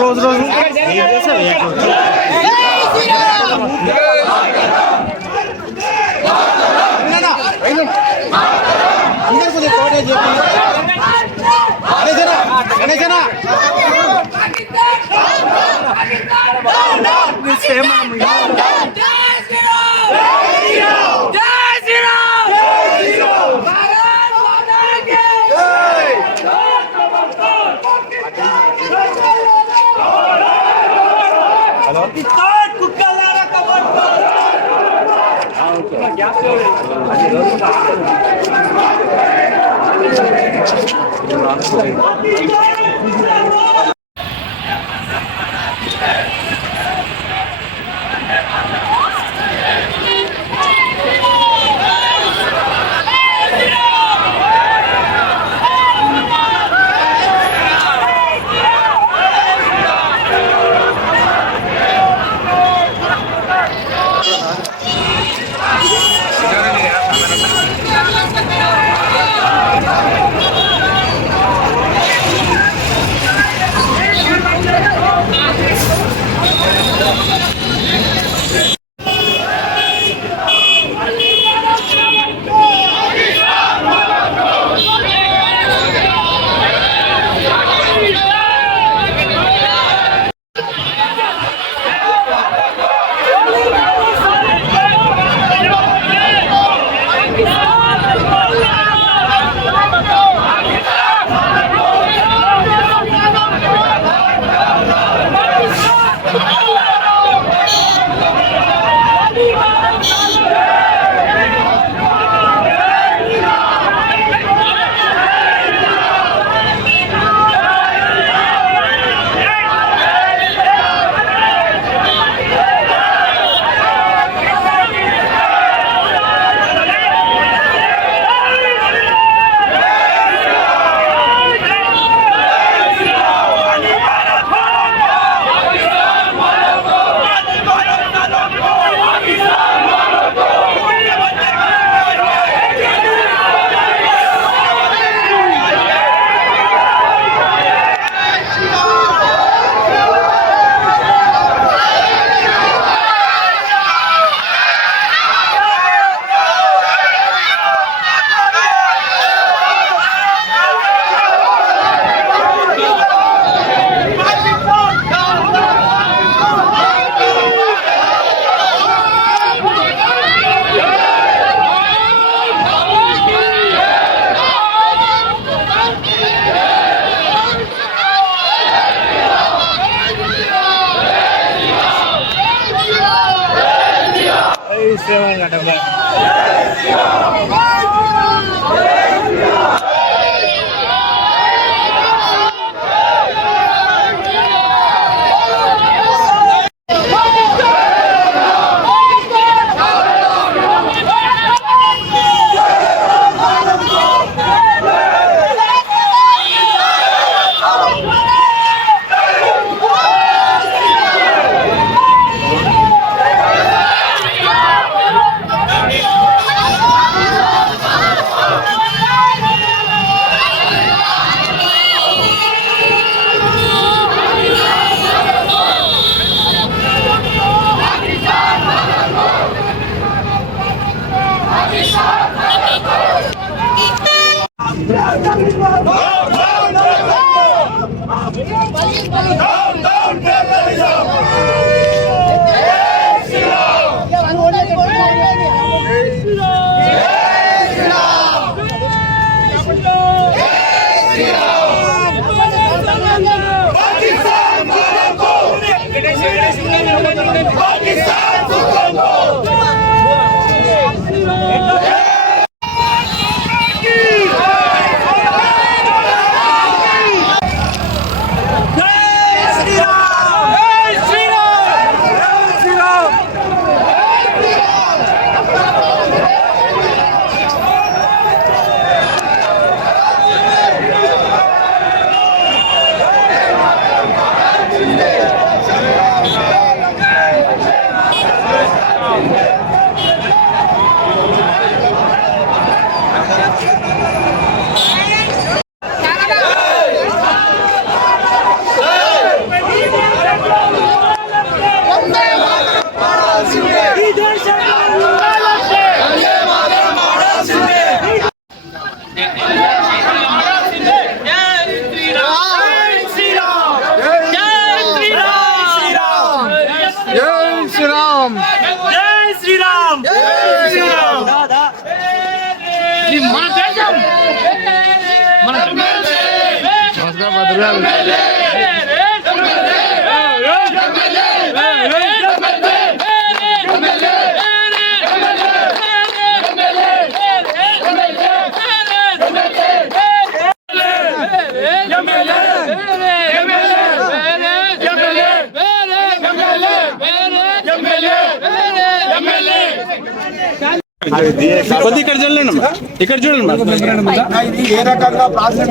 రోజు రోజు అందరూ కొద్దిగా తోటే చెప్పి గణేశనా గణేశనా. Pakistan! No, no! This family! No, no! Die zero! Die zero! Die zero! Die zero! Bharat माता की जय! శ్రీరామ్ नमस्कार కొద్ది ఇక్కడ చూడండి. ఇక్కడ చూడండి. ఇది ఏ రకంగా ప్రాసెస్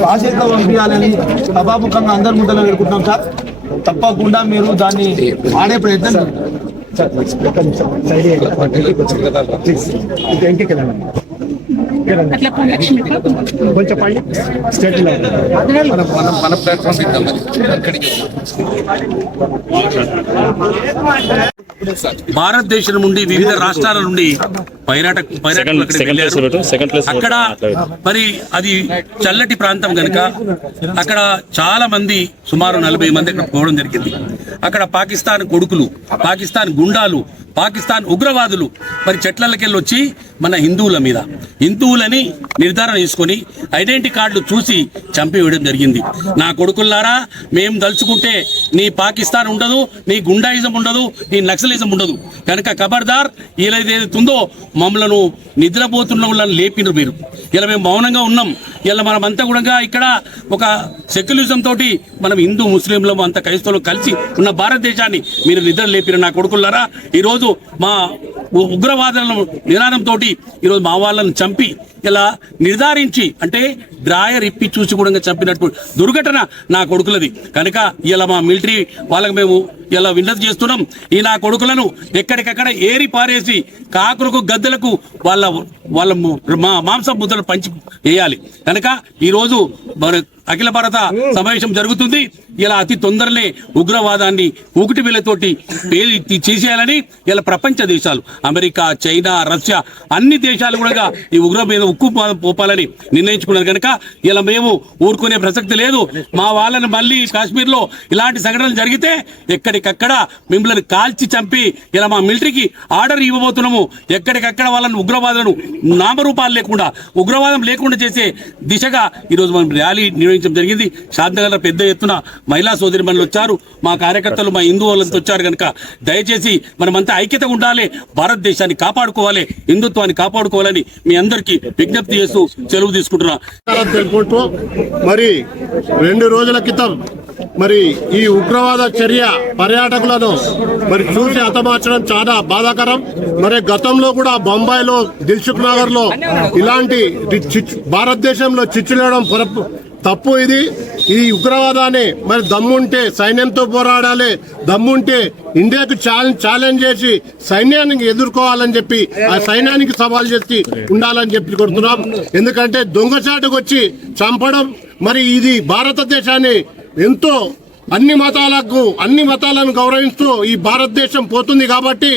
ప్రాసెస్లో పంపించాలని సభాముఖంగా అందరి ముందర పెడుకుంటున్నాం సార్ తప్పకుండా మీరు దాన్ని ఆడే ప్రయత్నం భారతదేశం నుండి వివిధ రాష్ట్రాల నుండి పర్యాటక పర్యాటకులు అక్కడ మరి అది చల్లటి ప్రాంతం కనుక అక్కడ చాలా మంది సుమారు నలభై మంది అక్కడ పోవడం జరిగింది. అక్కడ పాకిస్తాన్ కొడుకులు పాకిస్తాన్ గుండాలు పాకిస్తాన్ ఉగ్రవాదులు మరి చెట్లకెళ్ళి వచ్చి మన హిందువుల మీద. హిందువులని నిర్ధారణ చేసుకొని ఐడెంటిటీ కార్డులు చూసి చంపివేయడం జరిగింది. నా కొడుకుల్లారా మేము దలుచుకుంటే నీ పాకిస్తాన్ ఉండదు నీ గుండాయిజం ఉండదు నీ నక్సలిజం ఉండదు. కనుక ఖబర్దార్ ఇలా ఏదైతుందో మమ్మలను నిద్రపోతున్న వాళ్ళని లేపినారు మీరు. ఇలా మేము మౌనంగా ఉన్నాం. ఇలా మనమంతా కూడా ఇక్కడ ఒక సెక్యులరిజం తోటి మనం హిందూ ముస్లింలు అంత క్రైస్తవులు కలిసి ఉన్న భారతదేశాన్ని మీరు నిద్ర లేపిన నా కొడుకులారా. ఈరోజు మా ఉగ్రవాదులను నినాదంతో ఈరోజు మా వాళ్ళను చంపి ఇలా నిర్ధారించి అంటే డ్రాయర్ ఇప్పి చూసి కూడా చంపినట్టు దుర్ఘటన నా కొడుకులది. కనుక ఇలా మా మిలిటరీ వాళ్ళకి మేము ఇలా విన్నతి చేస్తున్నాం. ఈ నా కొడుకులను ఎక్కడికక్కడ ఏరి పారేసి కాకులకు గద్దెలకు వాళ్ళ వాళ్ళ ము- మా మాంస ముద్దలు పంచి వేయాలి. కనుక ఈరోజు మన అఖిల భారత సమావేశం జరుగుతుంది. ఇలా అతి తొందరనే ఉగ్రవాదాన్ని ఊకిటి వీళ్ళతోటి పేరు చేసేయాలని ఇలా ప్రపంచ దేశాలు అమెరికా చైనా రష్యా అన్ని దేశాలు కూడా ఈ ఉగ్ర మీద ఉక్కు పోపాలని నిర్ణయించుకున్నారు కనుక ఇలా మేము ఊరుకునే ప్రసక్తి లేదు. మా వాళ్ళని మళ్ళీ కాశ్మీర్లో ఇలాంటి సంఘటనలు జరిగితే ఎక్కడికక్కడ మిమ్మల్ని కాల్చి చంపి ఇలా మా మిలిటరీకి ఆర్డర్ ఇవ్వబోతున్నాము. ఎక్కడికక్కడ వాళ్ళని ఉగ్రవాదులను నామరూపాలు లేకుండా ఉగ్రవాదం లేకుండా చేసే దిశగా ఈరోజు మనం ర్యాలీ నిర్వహించడం జరిగింది. శాంతినగర్ పెద్ద ఎత్తున మహిళా సోదరి వచ్చారు. మా కార్యకర్తలు మా హిందూ వాళ్ళంతా వచ్చారు కనుక దయచేసి మనమంతా ఐక్యత ఉండాలి. భారతదేశాన్ని కాపాడుకోవాలి హిందుత్వాన్ని కాపాడుకోవాలని మీ అందరికీ విజ్ఞప్తి చేస్తూ సెలవు తీసుకుంటున్నా. తెలుపుకుంటూ మరి రెండు రోజుల క్రితం మరి ఈ ఉగ్రవాద చర్య పర్యాటకులను మరి చూసి హతమార్చడం చాలా బాధాకరం. మరి గతంలో కూడా బొంబాయిలో దిల్సుఖ్ నగర్లో ఇలాంటి చిచ్చు- భారతదేశంలో చిచ్చులేయడం పొరపు తప్పు ఇది. ఈ ఉగ్రవాదాన్ని మరి దమ్ముంటే సైన్యంతో పోరాడాలి దమ్ముంటే ఇండియాకు ఛాలెంజ్ ఛాలెంజ్ చేసి సైన్యానికి ఎదుర్కోవాలని చెప్పి ఆ సైన్యానికి సవాల్ చేసి ఉండాలని చెప్పి కొడుతున్నాం ఎందుకంటే దొంగచాటుకు వచ్చి చంపడం మరి ఇది భారతదేశాన్ని ఎంతో అన్ని మతాలకు అన్ని మతాలను గౌరవిస్తూ ఈ భారతదేశం పోతుంది కాబట్టి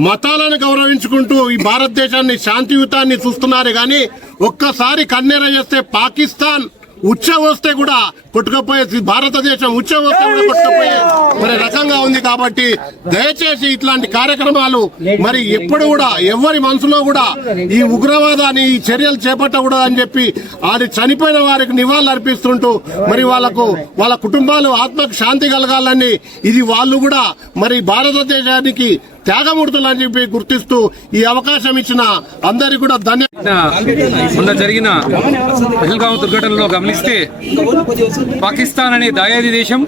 మతాలను గౌరవించుకుంటూ ఈ భారతదేశాన్ని శాంతియుతాన్ని చూస్తున్నారు కానీ ఒక్కసారి కన్నెర చేస్తే పాకిస్తాన్ ఉచ్చ వస్తే కూడా కొట్టుకపోయే భారతదేశం ఉచ్చ వస్తే కూడా కొట్టుకపోయే మరి రకంగా ఉంది కాబట్టి దయచేసి ఇట్లాంటి కార్యక్రమాలు మరి ఎప్పుడు కూడా ఎవరి మనసులో కూడా ఈ ఉగ్రవాదాన్ని ఈ చర్యలు చేపట్టకూడదు అని చెప్పి అది చనిపోయిన వారికి నివాళులు అర్పిస్తుంటూ మరి వాళ్ళకు వాళ్ళ కుటుంబాలు ఆత్మకు శాంతి కలగాలని ఇది వాళ్ళు కూడా మరి భారతదేశానికి త్యాగమూర్తులు అని చెప్పి గుర్తిస్తూ ఈ అవకాశం ఇచ్చిన అందరికీ కూడా ధన్య మొన్న జరిగిన పహల్గాం దుర్ఘటనలో గమనిస్తే పాకిస్తాన్ అనే దాయాది దేశం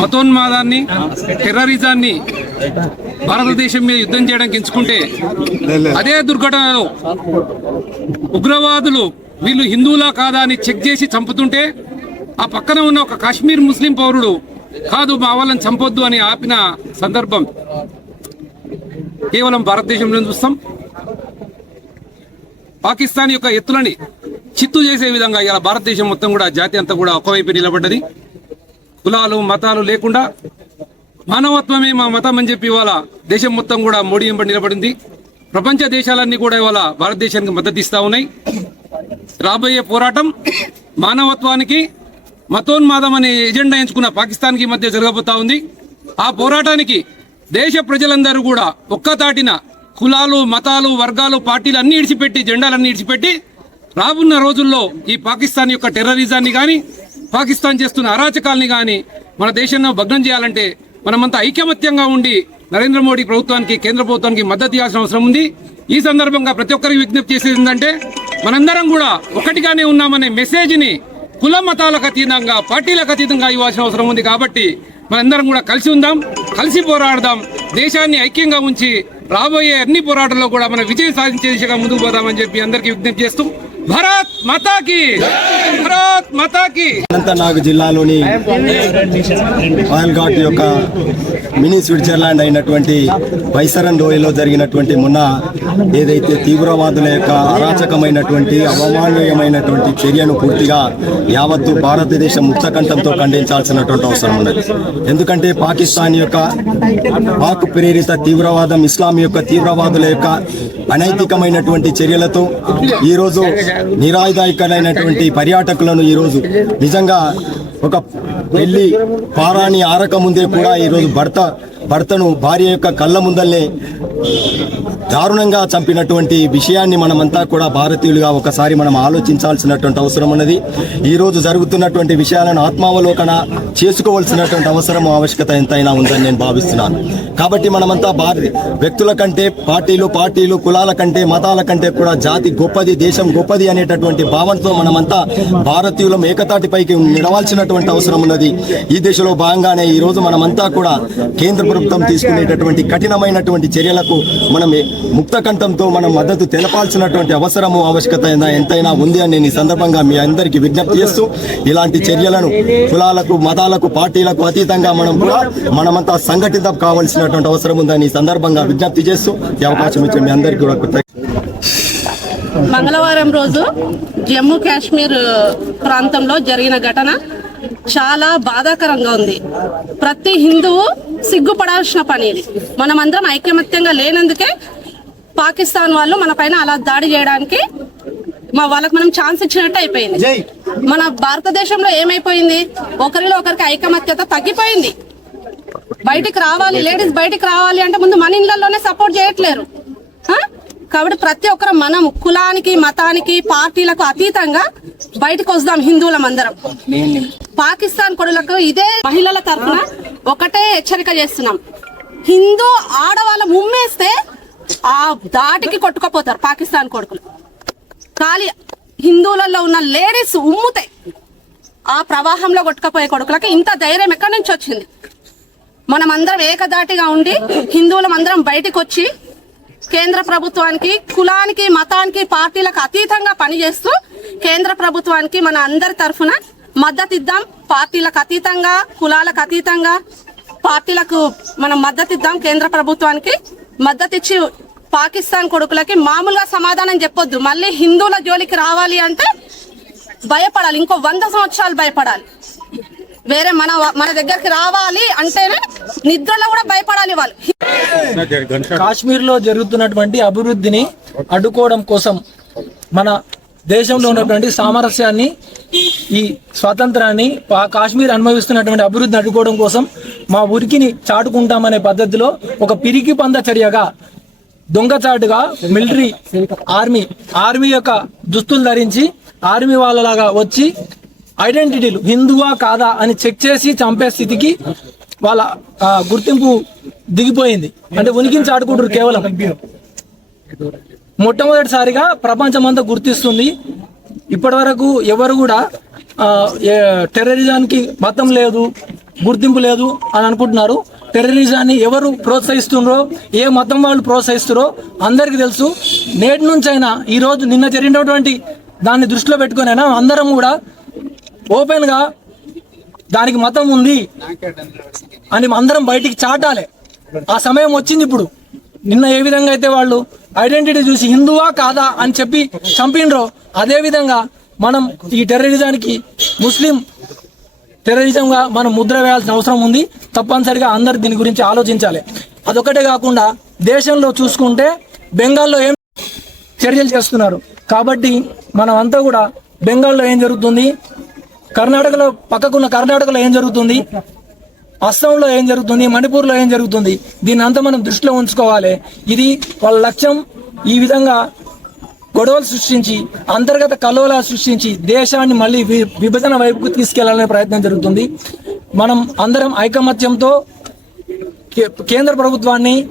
మతోన్మాదాన్ని టెర్రరిజాన్ని భారతదేశం మీద యుద్ధం చేయడానికి ఎంచుకుంటే అదే దుర్ఘటనలో ఉగ్రవాదులు వీళ్ళు హిందువులా కాదా అని చెక్ చేసి చంపుతుంటే ఆ పక్కన ఉన్న ఒక కాశ్మీర్ ముస్లిం పౌరుడు కాదు మా వాళ్ళని చంపొద్దు అని ఆపిన సందర్భం. కేవలం భారతదేశంలో చూస్తాం. పాకిస్తాన్ యొక్క ఎత్తులని చిత్తు చేసే విధంగా ఇలా భారతదేశం మొత్తం కూడా జాతి అంతా కూడా ఒకవైపు నిలబడ్డది. కులాలు మతాలు లేకుండా మానవత్వమే మా మతం అని చెప్పి ఇవాళ దేశం మొత్తం కూడా మోడీ వెంబడి నిలబడింది. ప్రపంచ దేశాలన్నీ కూడా ఇవాళ భారతదేశానికి మద్దతు ఇస్తా ఉన్నాయి. రాబోయే పోరాటం మానవత్వానికి మతోన్మాదం అనే ఎజెండా ఎంచుకున్న పాకిస్తాన్కి మధ్య జరగబోతా ఉంది. ఆ పోరాటానికి దేశ ప్రజలందరూ కూడా ఒక్కతాటిన కులాలు మతాలు వర్గాలు పార్టీలు అన్ని ఇడిచిపెట్టి జెండాలన్నీ ఇడిచిపెట్టి రాబున్న రోజుల్లో ఈ పాకిస్తాన్ యొక్క టెర్రరిజాన్ని కానీ పాకిస్తాన్ చేస్తున్న అరాచకాల్ని కానీ మన దేశంలో భగ్నం చేయాలంటే మనమంతా ఐకమత్యంగా ఉండి నరేంద్ర మోడీ ప్రభుత్వానికి కేంద్ర ప్రభుత్వానికి మద్దతు ఇవ్వాల్సిన అవసరం ఉంది. ఈ సందర్భంగా ప్రతి ఒక్కరికి విజ్ఞప్తి చేసేది ఏంటంటే మనందరం కూడా ఒకటిగానే ఉన్నామనే మెసేజ్ని కుల మతాలకు అతీతంగా పార్టీలకు అతీతంగా ఇవ్వాల్సిన అవసరం ఉంది కాబట్టి మనందరం కూడా కలిసి ఉందాం కలిసి పోరాడదాం. దేశాన్ని ఐక్యంగా ఉంచి రాబోయే అన్ని పోరాటాల్లో కూడా మనం విజయం సాధించే దిశగా ముందుకు పోదామని చెప్పి అందరికీ విజ్ఞప్తి చేస్తూ భారత్ మాతాకి భారత్ మాతాకి అనంతనాగ్ జిల్లాలోని ఆయిల్ ఘాట్ యొక్క మినీ స్విట్జర్లాండ్ అయినటువంటి వైసరన్ లోయలో జరిగినటువంటి మొన్న ఏదైతే తీవ్రవాదుల యొక్క అరాచకమైనటువంటి అవమానీయమైనటువంటి చర్యను పూర్తిగా యావత్తు భారతదేశం ముక్తకంఠంతో ఖండించాల్సినటువంటి అవసరం ఉన్నది. ఎందుకంటే పాకిస్తాన్ యొక్క పాక్ ప్రేరిత తీవ్రవాదం ఇస్లాం యొక్క తీవ్రవాదుల యొక్క అనైతికమైనటువంటి చర్యలతో ఈరోజు నిరాయుధాయికలైనటువంటి పర్యాటకులను ఈరోజు నిజంగా ఒక పెళ్ళి పారాణి ఆరక ముందే కూడా ఈరోజు భర్త భర్తను భార్య యొక్క కళ్ళ ముందల్నే దారుణంగా చంపినటువంటి విషయాన్ని మనమంతా కూడా భారతీయులుగా ఒకసారి మనం ఆలోచించాల్సినటువంటి అవసరం ఉన్నది. ఈరోజు జరుగుతున్నటువంటి విషయాలను ఆత్మావలోకన చేసుకోవాల్సినటువంటి అవసరం ఆవశ్యకత ఎంతైనా ఉందని నేను భావిస్తున్నాను. కాబట్టి మనమంతా భారత వ్యక్తుల కంటే పార్టీలు పార్టీలు కులాల కంటే మతాల కంటే కూడా జాతి గొప్పది దేశం గొప్పది అనేటటువంటి భావనతో మనమంతా భారతీయులం ఏకతాటిపైకి నిలవాల్సినటువంటి అవసరం ఉన్నది. ఈ దిశలో భాగంగానే ఈ రోజు మనమంతా కూడా కేంద్ర ప్రభుత్వం తీసుకునేటటువంటి కఠినమైనటువంటి చర్యలకు మనం ముక్త కంఠంతో మనం మద్దతు తెలపాల్సినటువంటి అవసరము ఆవశ్యకత ఎంతైనా ఉంది అని నేను ఈ సందర్భంగా మీ అందరికీ విజ్ఞప్తి చేస్తూ ఇలాంటి చర్యలను కులాలకు మతాలకు పార్టీలకు అతీతంగా మనం కూడా మనమంతా సంఘటిత కావాల్సినటువంటి అవసరం ఉందని ఈ సందర్భంగా విజ్ఞప్తి చేస్తూ ఈ అవకాశం ఇచ్చిన మీ అందరికీ కూడా మంగళవారం రోజు జమ్మూ కాశ్మీర్ ప్రాంతంలో జరిగిన ఘటన చాలా బాధాకరంగా ఉంది. ప్రతి హిందువు సిగ్గుపడాల్సిన పని ఇది. మనమందరం ఐకమత్యంగా లేనందుకే పాకిస్తాన్ వాళ్ళు మన పైన అలా దాడి చేయడానికి మా వాళ్ళకి మనం ఛాన్స్ ఇచ్చినట్టు అయిపోయింది. మన భారతదేశంలో ఏమైపోయింది? ఒకరిలో ఒకరికి ఐకమత్యత తగ్గిపోయింది. బయటికి రావాలి లేడీస్ బయటికి రావాలి అంటే ముందు మన ఇళ్ళలోనే సపోర్ట్ చేయట్లేరు? కాబట్టి ప్రతి ఒక్కరు మనం కులానికి మతానికి పార్టీలకు అతీతంగా బయటకు వస్తాం హిందువులం అందరం. పాకిస్తాన్ కొడులకు ఇదే మహిళల తరఫున ఒకటే హెచ్చరిక చేస్తున్నాం. హిందూ ఆడవాళ్ళ ముమ్మేస్తే ఆ దాటికి కొట్టుకుపోతారు పాకిస్తాన్ కొడుకులు. ఖాళీ హిందువులలో ఉన్న లేడీస్ ఉమ్ముతాయి ఆ ప్రవాహంలో కొట్టుకుపోయే కొడుకులకి ఇంత ధైర్యం ఎక్కడి నుంచి వచ్చింది? మనం అందరం ఏకదాటిగా ఉండి హిందువులం అందరం బయటకు వచ్చి కేంద్ర ప్రభుత్వానికి కులానికి మతానికి పార్టీలకు అతీతంగా పనిచేస్తూ కేంద్ర ప్రభుత్వానికి మన అందరి తరఫున మద్దతు ఇద్దాం పార్టీలకు అతీతంగా కులాలకు అతీతంగా పార్టీలకు మనం మద్దతు ఇద్దాం కేంద్ర ప్రభుత్వానికి. మద్దతు ఇచ్చి పాకిస్తాన్ కొడుకులకి మామూలుగా సమాధానం చెప్పొద్దు. మళ్ళీ హిందువుల జోలికి రావాలి అంటే భయపడాలి. ఇంకో వంద సంవత్సరాలు భయపడాలి. వేరే మన మన దగ్గరికి రావాలి అంటేనే నిద్రలో కూడా భయపడాలి వాళ్ళు. కాశ్మీర్లో జరుగుతున్నటువంటి అభివృద్ధిని అడ్డుకోవడం కోసం మన దేశంలో ఉన్నటువంటి సామరస్యాన్ని ఈ స్వాతంత్రాన్ని కాశ్మీర్ అనుభవిస్తున్నటువంటి అభివృద్ధిని అడ్డుకోవడం కోసం మా ఉరికిని చాటుకుంటామనే పద్ధతిలో ఒక పిరికి పంద చర్యగా దొంగచాటుగా మిలిటరీ ఆర్మీ ఆర్మీ యొక్క దుస్తులు ధరించి ఆర్మీ వాళ్ళలాగా వచ్చి ఐడెంటిటీలు హిందువా కాదా అని చెక్ చేసి చంపే స్థితికి వాళ్ళ గుర్తింపు దిగిపోయింది. అంటే ఉనికిని చాటుకుంటారు కేవలం. మొట్టమొదటిసారిగా ప్రపంచమంతా గుర్తిస్తుంది. ఇప్పటి వరకు ఎవరు కూడా టెర్రరిజానికి మతం లేదు గుర్తింపు లేదు అని అనుకుంటున్నారు. టెర్రరిజాన్ని ఎవరు ప్రోత్సహిస్తున్నారో ఏ మతం వాళ్ళు ప్రోత్సహిస్తారో అందరికీ తెలుసు. నేటి నుంచైనా ఈ రోజు నిన్న జరిగినటువంటి దాన్ని దృష్టిలో పెట్టుకునైనా అందరం కూడా ఓపెన్గా దానికి మతం ఉంది అని అందరం బయటికి చాటాలి. ఆ సమయం వచ్చింది ఇప్పుడు. నిన్న ఏ విధంగా అయితే వాళ్ళు ఐడెంటిటీ చూసి హిందువా కాదా అని చెప్పి చంపిండ్రో అదే విధంగా మనం ఈ టెర్రరిజానికి ముస్లిం టెర్రరిజంగా మనం ముద్ర వేయాల్సిన అవసరం ఉంది. తప్పనిసరిగా అందరు దీని గురించి ఆలోచించాలి. అదొకటే కాకుండా దేశంలో చూసుకుంటే బెంగాల్లో ఏం చర్యలు చేస్తున్నారు? కాబట్టి మనం అంతా కూడా బెంగాల్లో ఏం జరుగుతుంది? కర్ణాటకలో పక్కకున్న కర్ణాటకలో ఏం జరుగుతుంది? అస్సాంలో ఏం జరుగుతుంది మణిపూర్లో ఏం జరుగుతుంది దీన్ని అంతా మనం దృష్టిలో ఉంచుకోవాలి. ఇది వాళ్ళ లక్ష్యం. ఈ విధంగా గొడవలు సృష్టించి అంతర్గత కలవలాలు సృష్టించి దేశాన్ని మళ్ళీ విభజన వైపుకు తీసుకెళ్ళాలనే ప్రయత్నం జరుగుతుంది. మనం అందరం ఐకమత్యంతో కే- కేంద్ర ప్రభుత్వాన్ని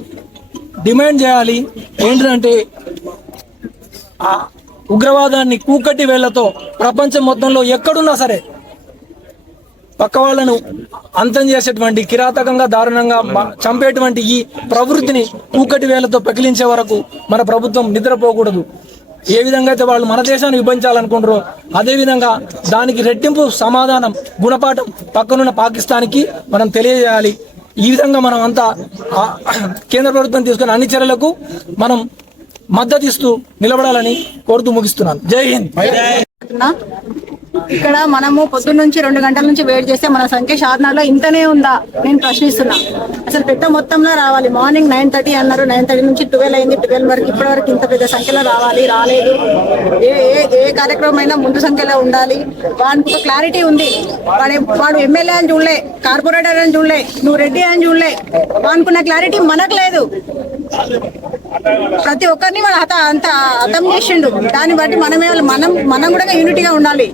డిమాండ్ చేయాలి. ఏంటంటే ఉగ్రవాదాన్ని కూకటి వేళ్ళతో ప్రపంచం మొత్తంలో ఎక్కడున్నా సరే పక్క వాళ్ళను అంతం చేసేటువంటి కిరాతకంగా దారుణంగా చంపేటువంటి ఈ ప్రవృత్తిని కూకటి వేలతో పకిలించే వరకు మన ప్రభుత్వం నిద్రపోకూడదు. ఏ విధంగా అయితే వాళ్ళు మన దేశాన్ని విభజించాలనుకుంటారో అదేవిధంగా దానికి రెట్టింపు సమాధానం గుణపాఠం పక్కనున్న పాకిస్తాన్కి మనం తెలియజేయాలి. ఈ విధంగా మనం అంతా కేంద్ర ప్రభుత్వం తీసుకున్న అన్ని చర్యలకు మనం మద్దతిస్తూ నిలబడాలని కోరుతూ ముగిస్తున్నాను. జై హింద్. ఇక్కడ మనము పొద్దున్న నుంచి రెండు గంటల నుంచి వెయిట్ చేస్తే మన సంఖ్య షార్నాలో ఇంతనే ఉందా? నేను ప్రశ్నిస్తున్నా. అసలు పెద్ద మొత్తంలో రావాలి. మార్నింగ్ నైన్ థర్టీ అన్నారు. నైన్ థర్టీ నుంచి ట్వెల్వ్ అయింది. ట్వెల్వ్ వరకు ఇప్పటి వరకు ఇంత పెద్ద సంఖ్యలో రావాలి రాలేదు. ఏ ఏ ఏ కార్యక్రమం అయినా ముందు సంఖ్యలో ఉండాలి. వానికి ఒక క్లారిటీ ఉంది. వాడు వాడు ఎమ్మెల్యే అని చూడలే కార్పొరేటర్ అని చూడలే నువ్వు రెడ్డి అని చూడలే. వానుకున్న క్లారిటీ మనకు లేదు. ప్రతి ఒక్కరిని వాడు అంత అంత అర్థం చేసిండు. దాన్ని బట్టి మనమే మనం మనం కూడా యూనిటీగా ఉండాలి.